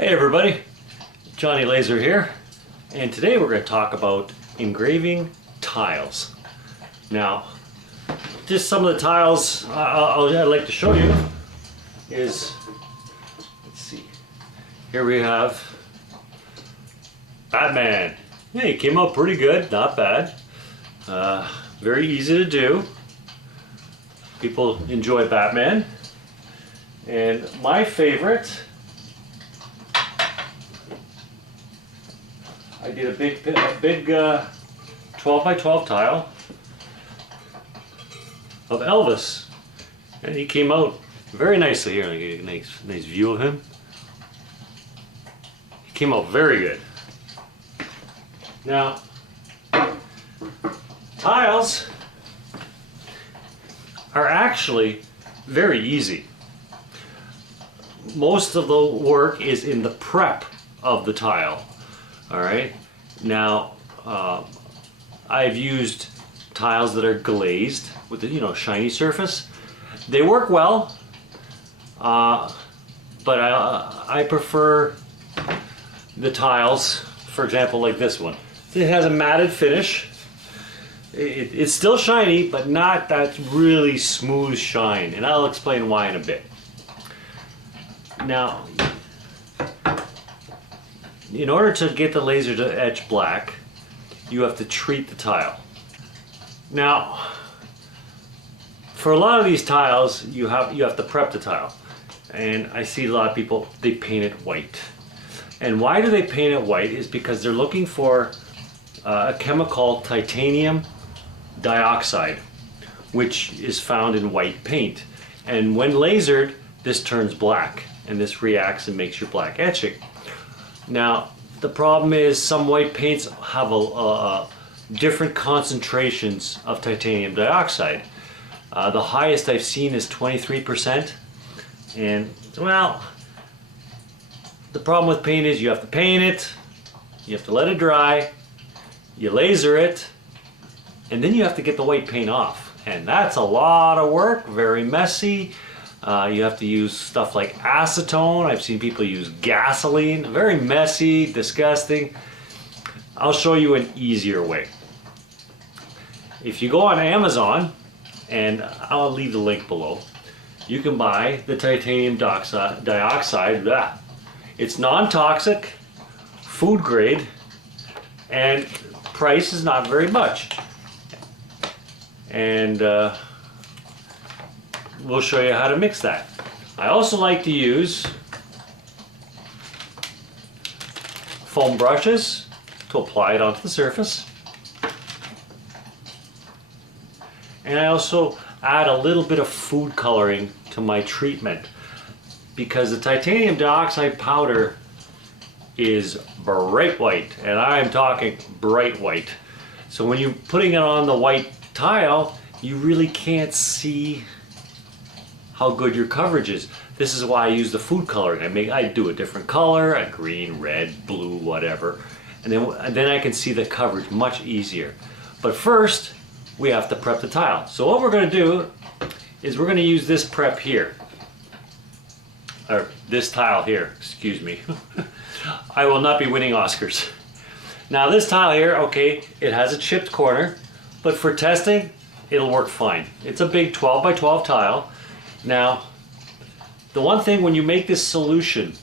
Hey everybody, Johnny Lazer here, and today we're going to talk about engraving tiles. Now, just some of the tiles I'd like to show you is, let's see, here we have Batman. Yeah, he came out pretty good, not bad. Very easy to do. People enjoy Batman. And my favorite, I did a big 12 by 12 tile of Elvis, and he came out very nicely. Here, I get a nice view of him. He came out very good. Now, tiles are actually very easy. Most of the work is in the prep of the tile. All right. Now, I've used tiles that are glazed with the shiny surface. They work well, but I prefer the tiles. For example, like this one. It has a matted finish. It's still shiny, but not that really smooth shine, and I'll explain why in a bit. Now, in order to get the laser to etch black, you have to treat the tile. Now, for a lot of these tiles, you have to prep the tile, and I see a lot of people, they paint it white. And why do they paint it white is because they're looking for a chemical called titanium dioxide, which is found in white paint. And when lasered, this turns black, and this reacts and makes your black etching. Now, the problem is some white paints have different concentrations of titanium dioxide. The highest I've seen is 23%. And, well, the problem with paint is you have to paint it, you have to let it dry, you laser it, and then you have to get the white paint off. And that's a lot of work, very messy. You have to use stuff like acetone. I've seen people use gasoline. Very messy, disgusting. I'll show you an easier way. If you go on Amazon, and I'll leave the link below, you can buy the titanium dioxide. It's non-toxic, food grade, and price is not very much. And we'll show you how to mix that. I also like to use foam brushes to apply it onto the surface. And I also add a little bit of food coloring to my treatment, because the titanium dioxide powder is bright white, and I'm talking bright white. So when you're putting it on the white tile, you really can't see how good your coverage is. This is why I use the food coloring. I do a different color, a green, red, blue, whatever, and then I can see the coverage much easier. But first, we have to prep the tile. So what we're going to do is we're going to use this prep here, or this tile here, excuse me. I will not be winning Oscars. Now this tile here, okay, it has a chipped corner, but for testing, it'll work fine. It's a big 12 by 12 tile. Now, the one thing when you make this solution,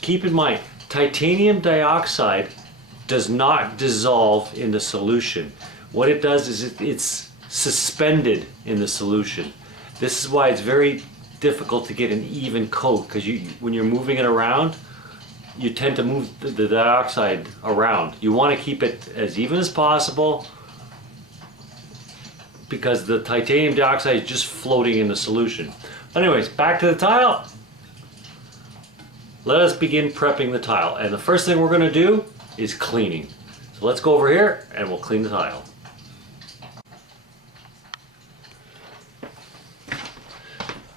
keep in mind, titanium dioxide does not dissolve in the solution. What it does is it's suspended in the solution. This is why it's very difficult to get an even coat, because when you're moving it around, you tend to move the dioxide around. You want to keep it as even as possible, because the titanium dioxide is just floating in the solution. But anyways, back to the tile. Let us begin prepping the tile. And the first thing we're going to do is cleaning. So let's go over here and we'll clean the tile.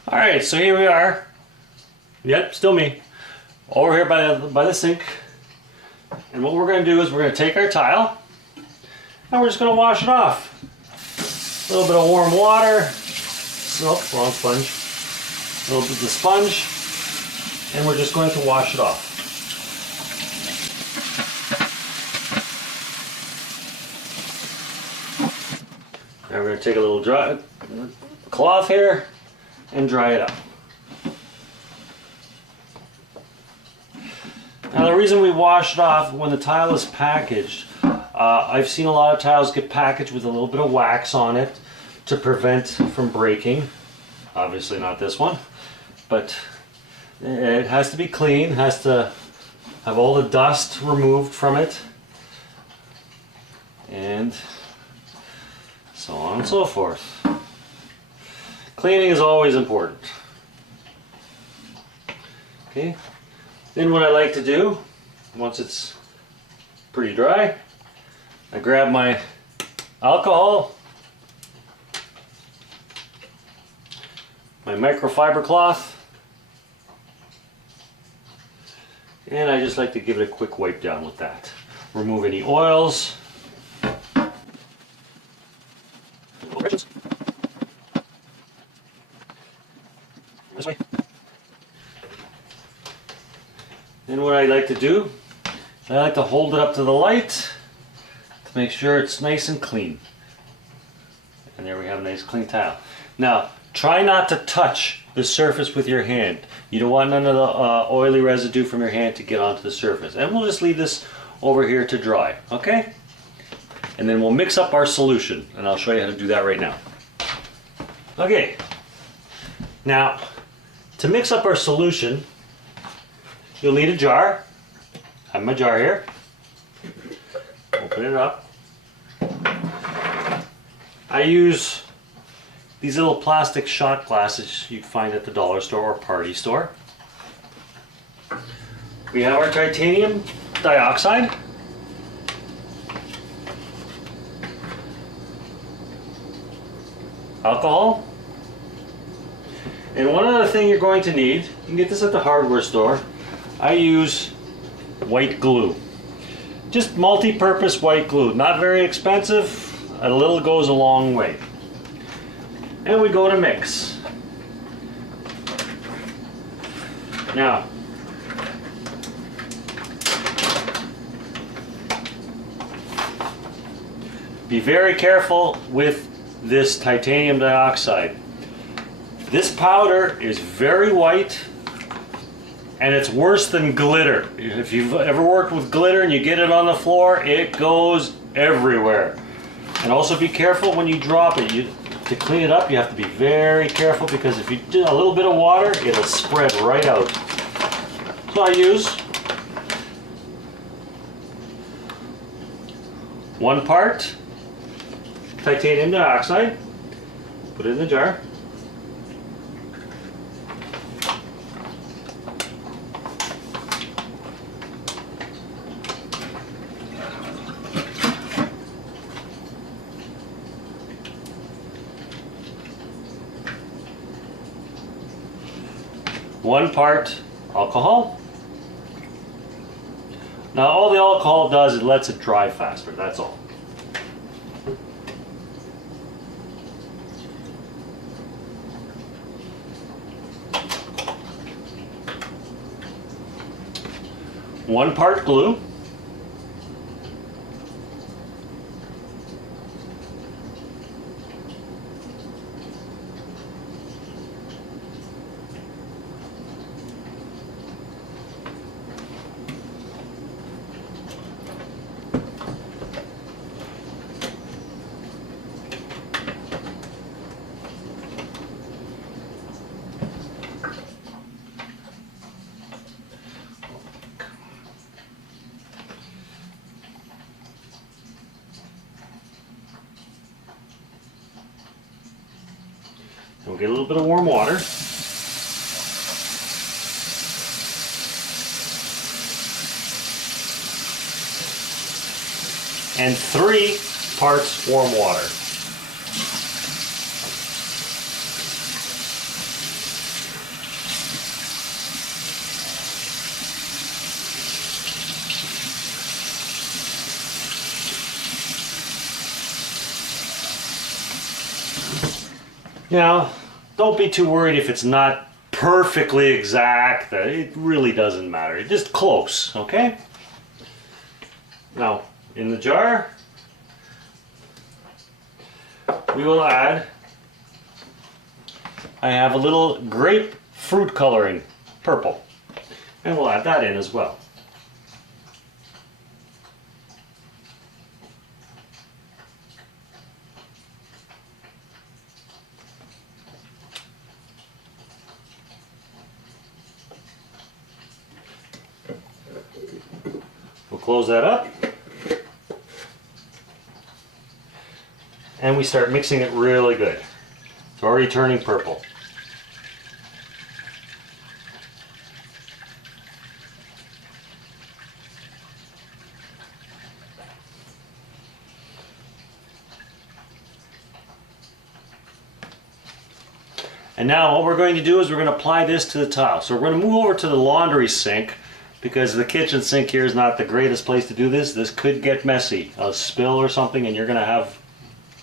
Alright, so here we are. Yep, still me. Over here by the sink. And what we're going to do is we're going to take our tile and we're just going to wash it off. A little bit of warm water. Oh, wrong sponge. A little bit of the sponge. and we're just going to wash it off. Now we're going to take a little dry cloth here and dry it up. Now the reason we wash it off when the tile is packaged, I've seen a lot of tiles get packaged with a little bit of wax on it to prevent from breaking. Obviously not this one, but it has to be clean, has to have all the dust removed from it, and so on and so forth. Cleaning is always important. Okay. Then what I like to do, once it's pretty dry, I grab my alcohol, my microfiber cloth, and I just like to give it a quick wipe down with that. Remove any oils. This way. Then what I like to do, I like to hold it up to the light to make sure it's nice and clean. And there we have a nice clean tile. Now, try not to touch the surface with your hand. You don't want none of the oily residue from your hand to get onto the surface. And we'll just leave this over here to dry, okay? And then we'll mix up our solution, and I'll show you how to do that right now. Okay, now to mix up our solution, you'll need a jar. I have my jar here. Open it up. I use these little plastic shot glasses you find at the dollar store or party store. We have our titanium dioxide. Alcohol. And one other thing you're going to need, you can get this at the hardware store. I use white glue. Just multi-purpose white glue. Not very expensive. A little goes a long way. And we go to mix. Now, be very careful with this titanium dioxide. This powder is very white, and it's worse than glitter. If you've ever worked with glitter and you get it on the floor, it goes everywhere. And also be careful when you drop it. To clean it up, you have to be very careful, because if you do a little bit of water, it'll spread right out. So I use 1 part titanium dioxide, put it in the jar. One part alcohol. Now all the alcohol does is lets it dry faster, that's all. One part glue. We'll get a little bit of warm water. And 3 parts warm water. Now, don't be too worried if it's not perfectly exact. It really doesn't matter. It's just close, okay? Now, in the jar, we will add, I have a little grapefruit coloring, purple, and we'll add that in as well. We'll close that up. And we start mixing it really good. It's already turning purple. And now what we're going to do is we're going to apply this to the tile. So we're going to move over to the laundry sink, because the kitchen sink here is not the greatest place to do this. This could get messy, a spill or something, and you're going to have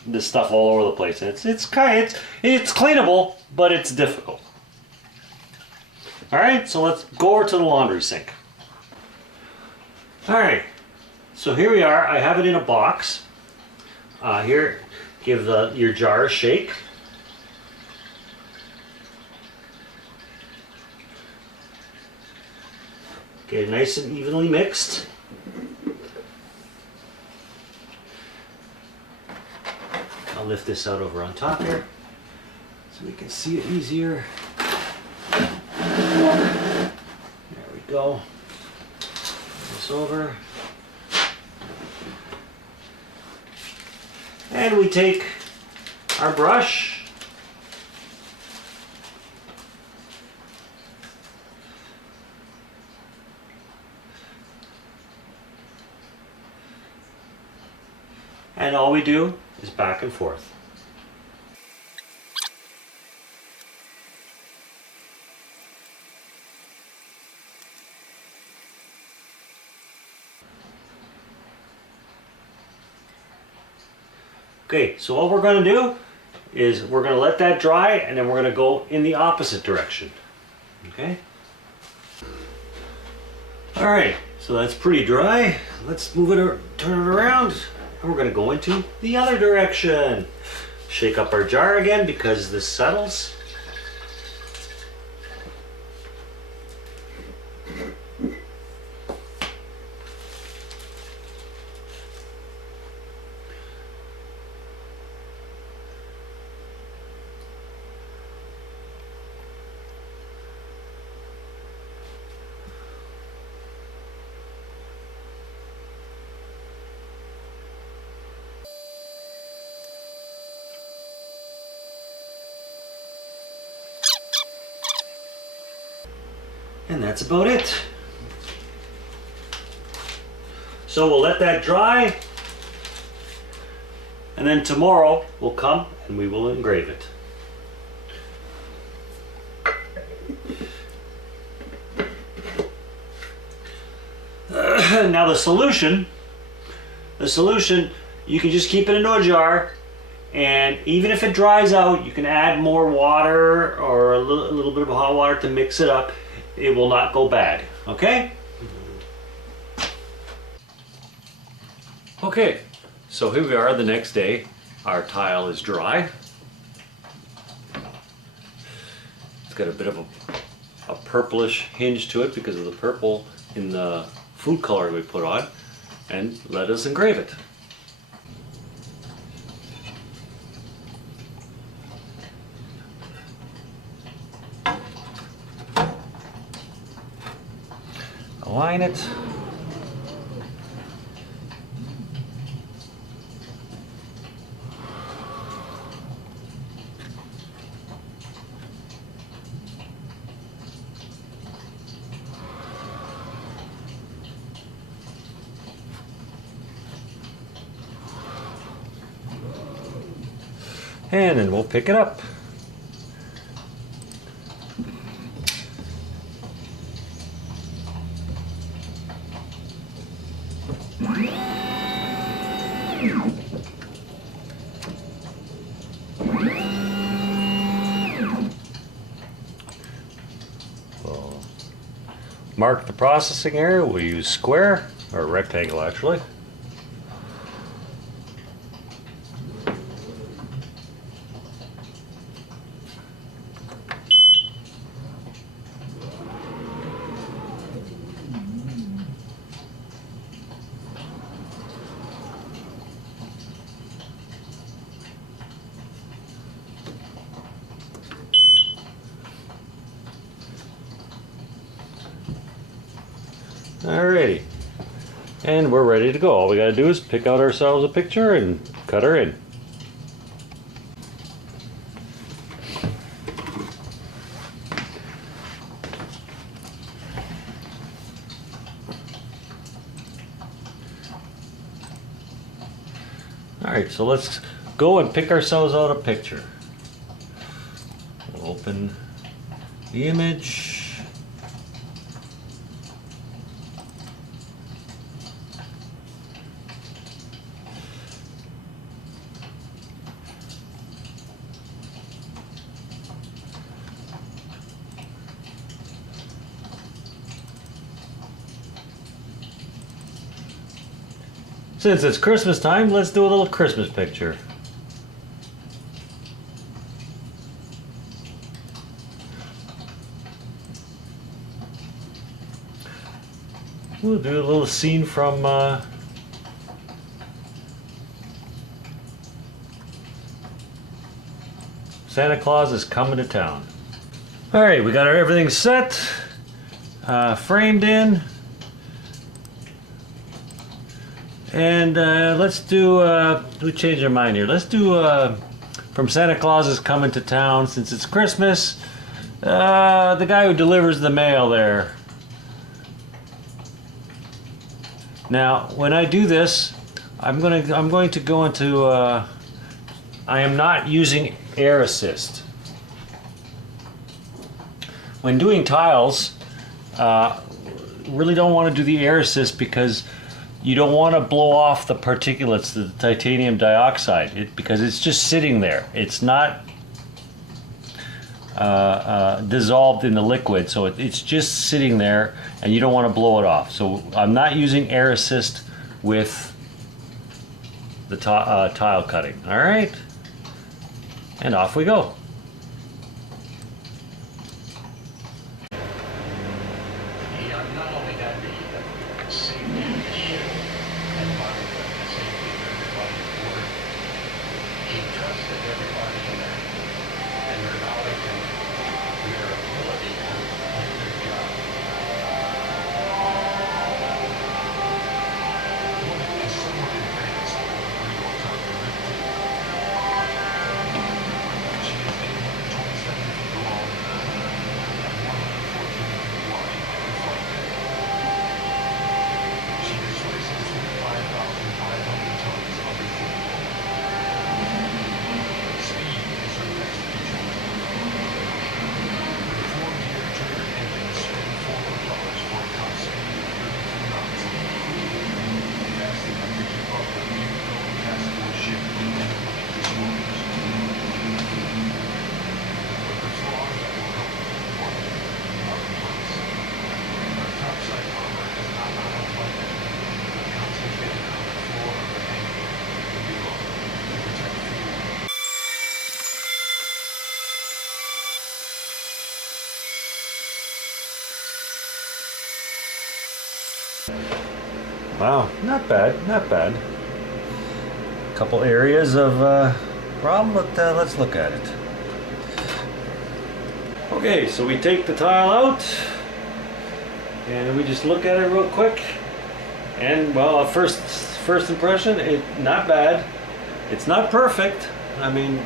this stuff all over the place. It's cleanable, but it's difficult. All right, so let's go over to the laundry sink. All right, so here we are. I have it in a box. Here, give your jar a shake. Okay, nice and evenly mixed. I'll lift this out over on top here so we can see it easier. There we go. Turn this over. And we take our brush. And all we do is back and forth. Okay, so what we're going to do is we're going to let that dry, and then we're going to go in the opposite direction. Okay? All right, so that's pretty dry. Let's move it or turn it around. And we're going to go into the other direction. Shake up our jar again because this settles. And that's about it. So we'll let that dry, and then tomorrow we'll come and we will engrave it. Now the solution, you can just keep it into a jar, and even if it dries out, you can add more water or a little bit of hot water to mix it up. It will not go bad, okay? Okay, so here we are the next day. Our tile is dry. It's got a bit of a purplish hinge to it because of the purple in the food color we put on, and let us engrave it. Align it. And then we'll pick it up. mark the processing area, we'll use square, or rectangle actually. Alrighty, and we're ready to go. All we gotta do is pick out ourselves a picture and cut her in. Alright, so let's go and pick ourselves out a picture. We'll open the image. Since it's Christmas time, let's do a little Christmas picture. We'll do a little scene from Santa Claus is coming to town. Alright, we got everything set, framed in. And let's do, we changed our mind here. Let's do from Santa Claus is coming to town, since it's Christmas. The guy who delivers the mail there. Now, when I do this, I'm going to go into, I am not using air assist. When doing tiles, really don't want to do the air assist because you don't want to blow off the particulates, the titanium dioxide, because it's just sitting there. It's not dissolved in the liquid, so it's just sitting there, and you don't want to blow it off. So I'm not using air assist with the tile cutting. All right, and off we go. Wow, not bad, not bad. A couple areas of problem, but let's look at it. Okay, so we take the tile out and we just look at it real quick. And well, first impression, not bad. It's not perfect. I mean,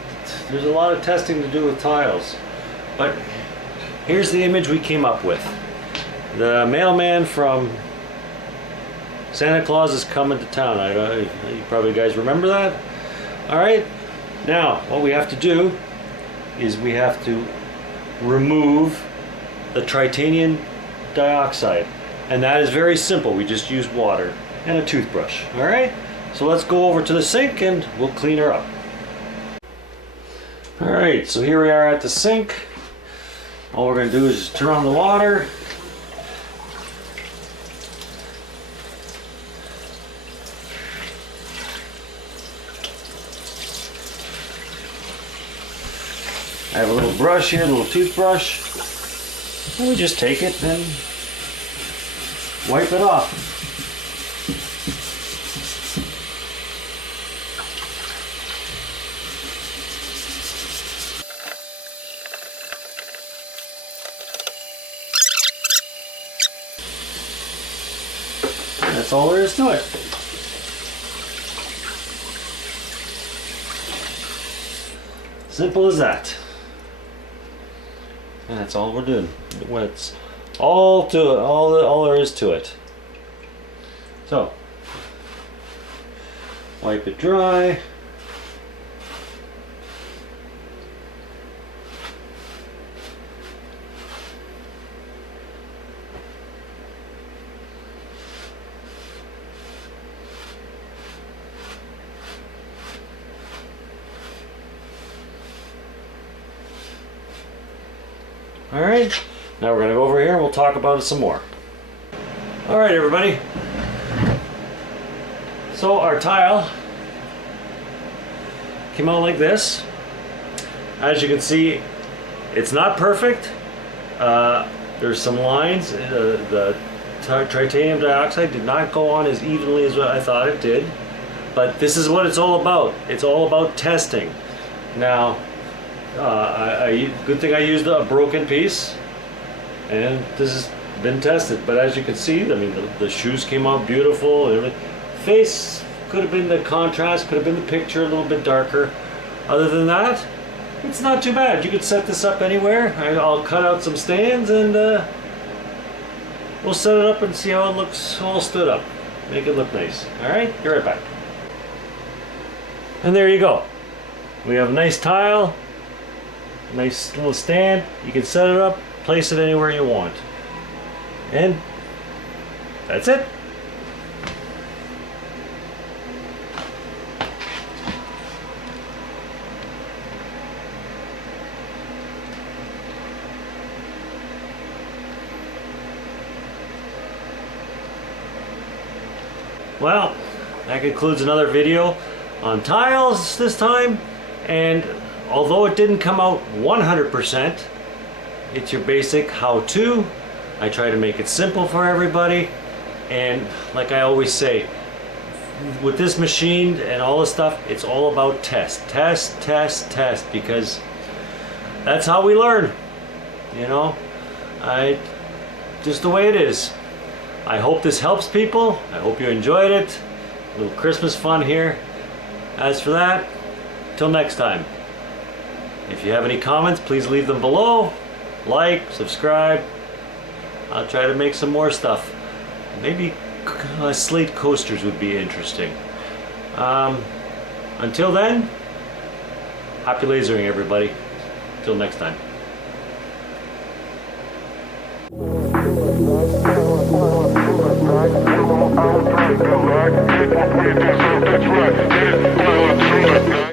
there's a lot of testing to do with tiles. But here's the image we came up with. The mailman from Santa Claus is coming to town. You probably guys remember that? All right. Now, what we have to do is we have to remove the titanium dioxide. And that is very simple. We just use water and a toothbrush. All right. So let's go over to the sink and we'll clean her up. All right. So here we are at the sink. All we're going to do is turn on the water. I have a little brush here, a little toothbrush. And we just take it and wipe it off. That's all there is to it. Simple as that. And that's all we're doing. It's all to it, all there is to it. So, wipe it dry. Alright, now we're going to go over here and we'll talk about it some more. Alright everybody, so our tile came out like this. As you can see, it's not perfect. There's some lines. The titanium dioxide did not go on as evenly as what I thought it did. But this is what it's all about. It's all about testing. Now, good thing I used a broken piece, and this has been tested. But as you can see, I mean, the shoes came out beautiful. Face could have been the contrast, could have been the picture a little bit darker. Other than that, it's not too bad. You could set this up anywhere. I'll cut out some stands and we'll set it up and see how it looks all stood up. Make it look nice. All right, be right back. And there you go. We have a nice tile. Nice little stand. You can set it up, place it anywhere you want. And that's it. Well, that concludes another video on tiles this time. And although it didn't come out 100%, it's your basic how-to. I try to make it simple for everybody. And like I always say, with this machine and all this stuff, it's all about test, because that's how we learn. You know, just the way it is. I hope this helps people. I hope you enjoyed it. A little Christmas fun here. As for that, till next time. If you have any comments, please leave them below. Like, subscribe. I'll try to make some more stuff. Maybe slate coasters would be interesting. Until then, happy lasering everybody. Till next time.